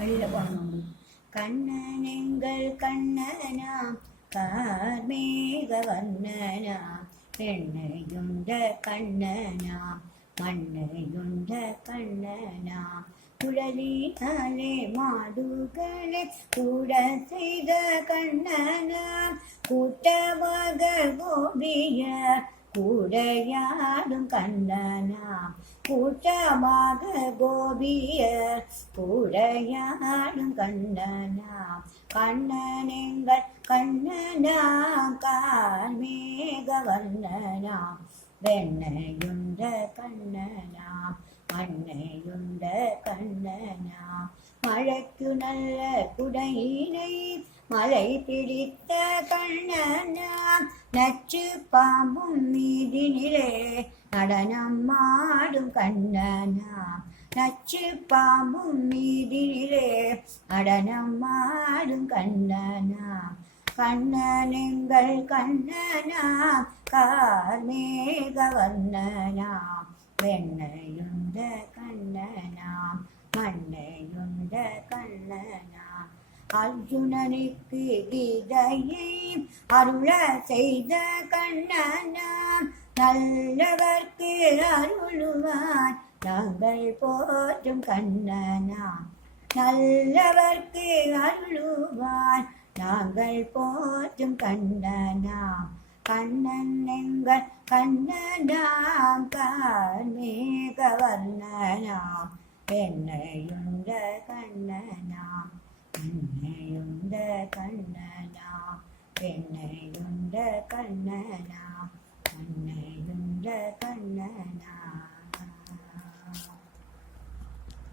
வெளியில போனோம். கண்ணனெங்கள் கண்ணனாம் கார்மேக வண்ணனாம் பெண்ணையுண்ட கண்ணனாம் மண்ணையுண்ட கண்ணனாம் குழலினாலே மாடுகளை கூட செய்த கண்ணனாம் கூட்டமாக கோபியர் கூடையாடும் கண்ணனாம் கூட்டமாக கோபியர் கூடையாடும் கண்ணனாம் கண்ணனெங்கள் கண்ணனாம் கார்மேக வண்ணனாம் வெண்ணையுண்ட கண்ணனாம் மண்ணையுண்ட கண்ணனாம் மழைக்கு நல்ல குடையினை மழை பிடித்த கண்ணனாம் நச்சு பாம்பும் மீதினிலே நடனம் ஆடும் கண்ணனாம் நச்சு பாம்பும் மீதினிலே நடனம் ஆடும் கண்ணனாம் கண்ணனெங்கள் கண்ணனாம் கார்மேக வண்ணனாம் வெண்ணையுண்ட கண்ணனாம் மண்ணையுண்ட கண்ணனாம் அர்ஜுனனுக்கு கீதையை அருள செய்த கண்ணனாம் நல்லவர்க்கு அருளுவான் நாங்கள் போற்றும் கண்ணனாம் நல்லவர்க்கு அருளுவான் நாங்கள் போற்றும் கண்ணனாம் கண்ணன் எங்கள் கண்ணனாம் கார்மேக வர்ணனாம் பெண்ணையுண்ட கண்ணனாம் மண்ணையுண்ட கண்ணனாம் பெண்ணையுண்ட கண்ணனாம் மண்ணையுண்ட கண்ணனாம்.